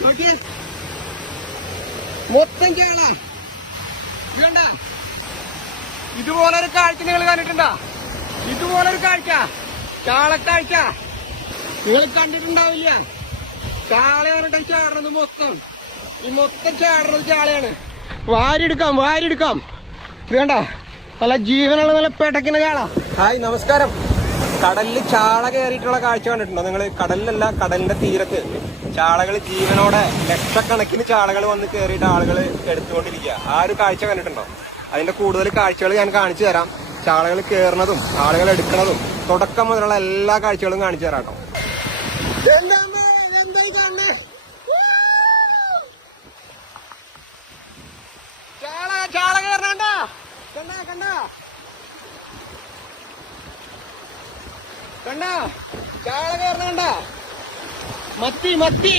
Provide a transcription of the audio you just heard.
നോക്കിയേ, മൊത്തം ചാള. ഇതുണ്ട, ഇതുപോലൊരു കാഴ്ച നിങ്ങൾ കണ്ടിട്ടുണ്ടോ? ഇതുപോലൊരു കാഴ്ച, ചാളക്കാഴ്ച നിങ്ങൾ കണ്ടിട്ടുണ്ടാവില്ല. ചാള പറഞ്ഞിട്ട് ചാടുന്നത് മൊത്തം, ഈ മൊത്തം ചാടുന്നത് ചാളയാണ്. വാരിയെടുക്കാം, വാരിയെടുക്കാം. ഇത് കണ്ട, നല്ല ജീവനുള്ള നല്ല പെടക്കുന്ന ചാള. ഹായ്, നമസ്കാരം. കടലിൽ ചാള കയറിയിട്ടുള്ള കാഴ്ച കണ്ടിട്ടുണ്ടോ നിങ്ങൾ? കടലിലല്ല, കടലിന്റെ തീരത്ത് ചാളകൾ ജീവനോടെ ലക്ഷക്കണക്കിന് ചാളകൾ വന്ന് കയറിയിട്ട് ആളുകൾ എടുത്തുകൊണ്ടിരിക്കുക. ആ ഒരു കാഴ്ച കണ്ടിട്ടുണ്ടോ? അതിന്റെ കൂടുതൽ കാഴ്ചകൾ ഞാൻ കാണിച്ചു തരാം. ചാളകൾ കയറുന്നതും ആളുകൾ എടുക്കുന്നതും തുടക്കം മുതലുള്ള എല്ലാ കാഴ്ചകളും കാണിച്ചു തരാം കേട്ടോ. ചാള ചാള കയറണ്ട, കണ്ട കണ്ട കണ്ട, ചാള കയറണ്ട. മത്തി മത്തി